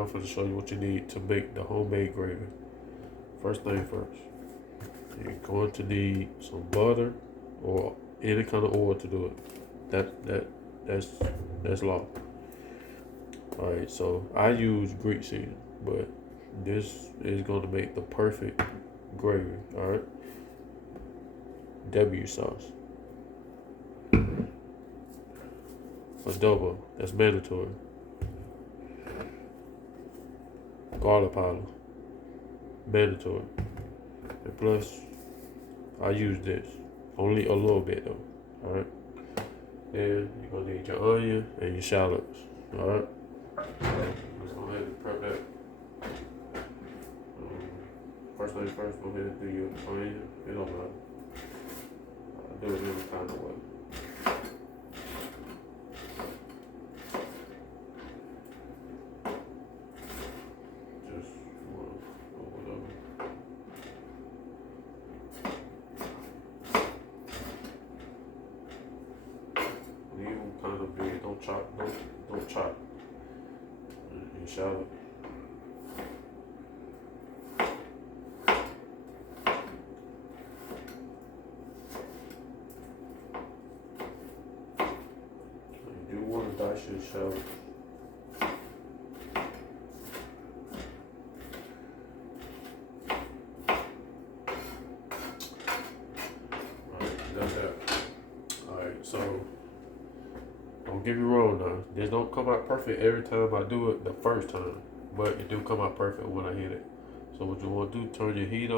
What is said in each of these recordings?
now I'm going to show you what you need to make the homemade gravy. First thing first, you're going to need some butter or any kind of oil to do it. That's law. All right, so I use Greek seasoning, but this is going to make the perfect gravy. All right, W sauce, Adobe, that's mandatory. Garlic powder, mandatory. And plus, I use this only a little bit though. All right. Then you're gonna need your onion and your shallots. All right. Let's go ahead and prep that. First thing first, go ahead and do your onion. It don't matter. I do it any kind of way. Just whatever. Leave them kind of big. Don't chop. Don't chop. Your shallot. You do want to dice your shallot. So, don't get me wrong now. This don't come out perfect every time I do it the first time, but it do come out perfect when I hit it. So what you want to do, turn your heat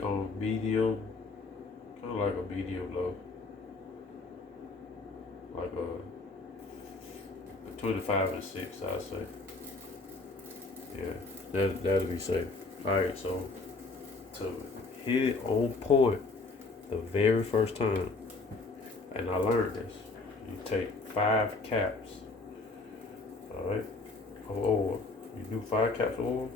on medium, kind of like a medium low. Like a between 5 and 6, I'd say. Yeah, that'll be safe. Alright, so to hit it on point the very first time, and I learned this, you take 5 caps, alright, of oil. You do 5 caps of oil.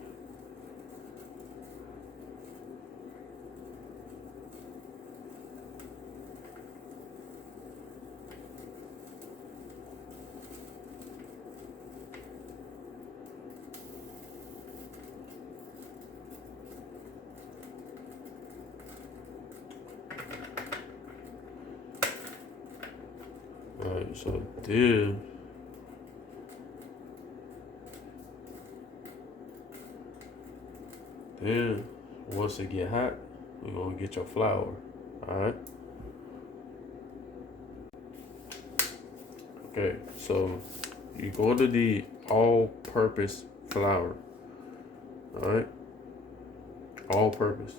Alright, so then once it get hot, we're gonna get your flour. Alright. Okay, so you're going to need all-purpose flour. Alright? All-purpose.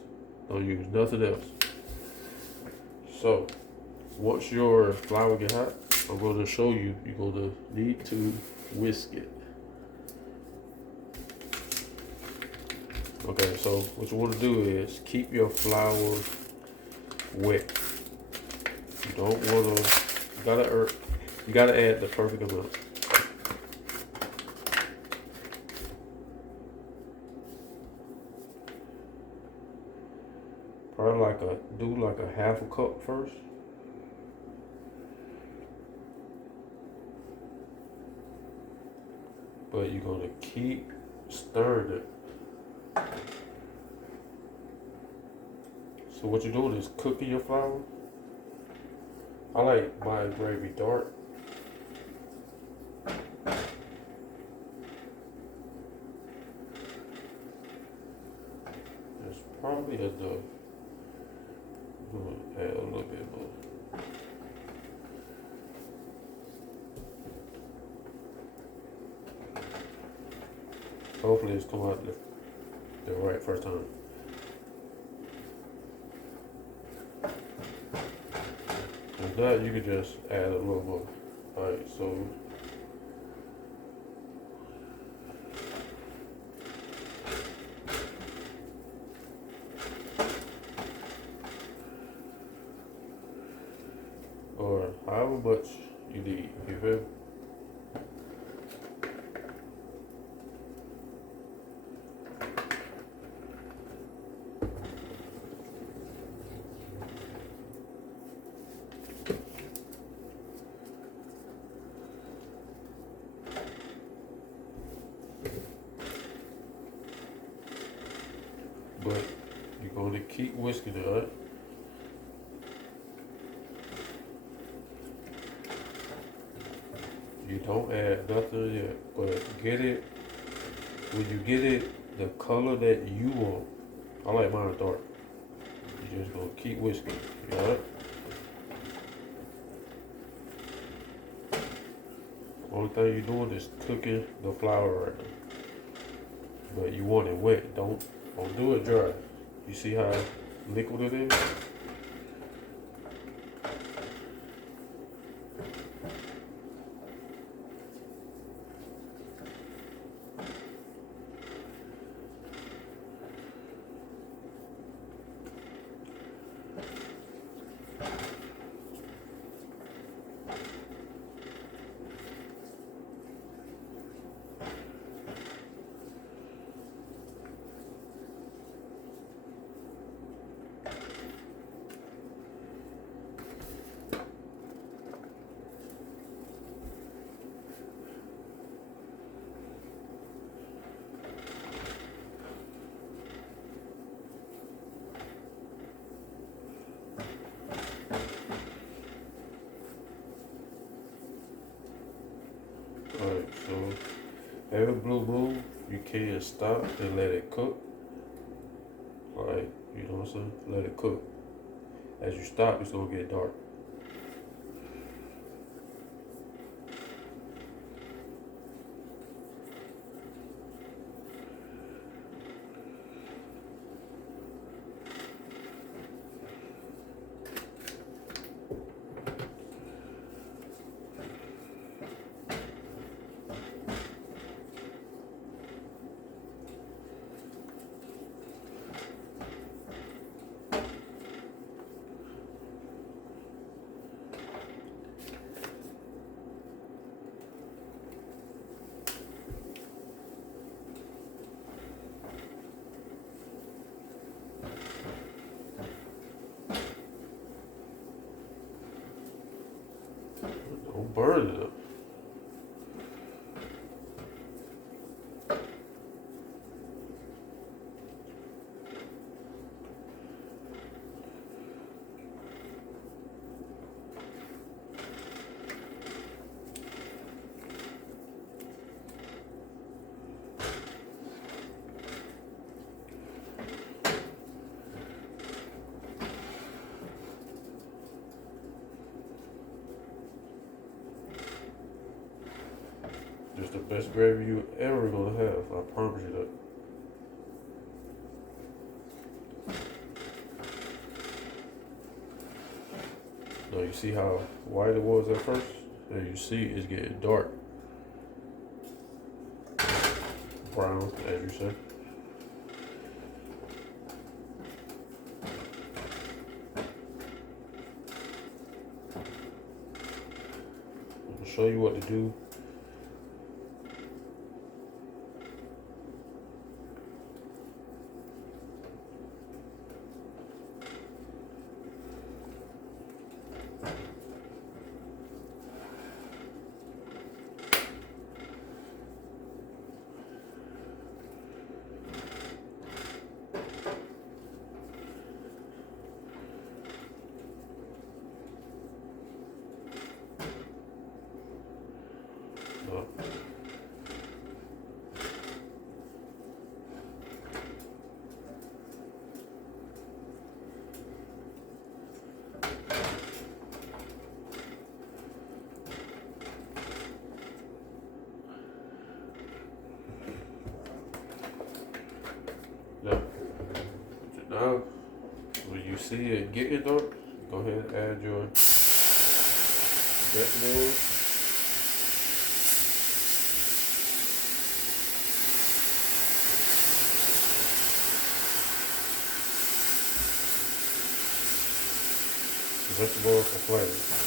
Don't use nothing else. So once your flour get hot, I'm going to show you, you're going to need to whisk it. Okay, so what you want to do is keep your flour wet. You don't want to, you gotta add the perfect amount. Probably do like a half a cup first. But you're gonna keep stirring it. So what you're doing is cooking your flour. I like my gravy dark. There's probably enough. I'm gonna add a little bit more. Hopefully it's come out the right first time. If not, you can just add a little more. Alright, so or however much you need, you feel? but you're going to keep whisking it, right? You don't add nothing yet, but get it, when you get it the color that you want. I like mine dark. You're just gonna keep whisking, you got it? Only thing you're doing is cooking the flour right now. But you want it wet, don't do it dry. You see how liquid it is? Alright, so every blue moon, you can stop and let it cook. Like, you know what I'm saying? Let it cook. As you stop, it's gonna get dark. Don't burn it up. It's the best gravy you ever gonna have. I promise you that. Now you see how white it was at first? And you see it's getting dark. Brown, as you say. I'll show you what to do. Now, when you see it getting dark, go ahead and add your vegetables. Vegetables for flavor.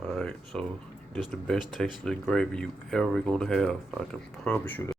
Alright, so this the best tasting gravy you ever gonna have. I can promise you that.